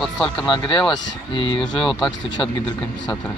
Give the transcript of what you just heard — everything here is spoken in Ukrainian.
Вот столько нагрелось, и уже вот так стучат гидрокомпенсаторы.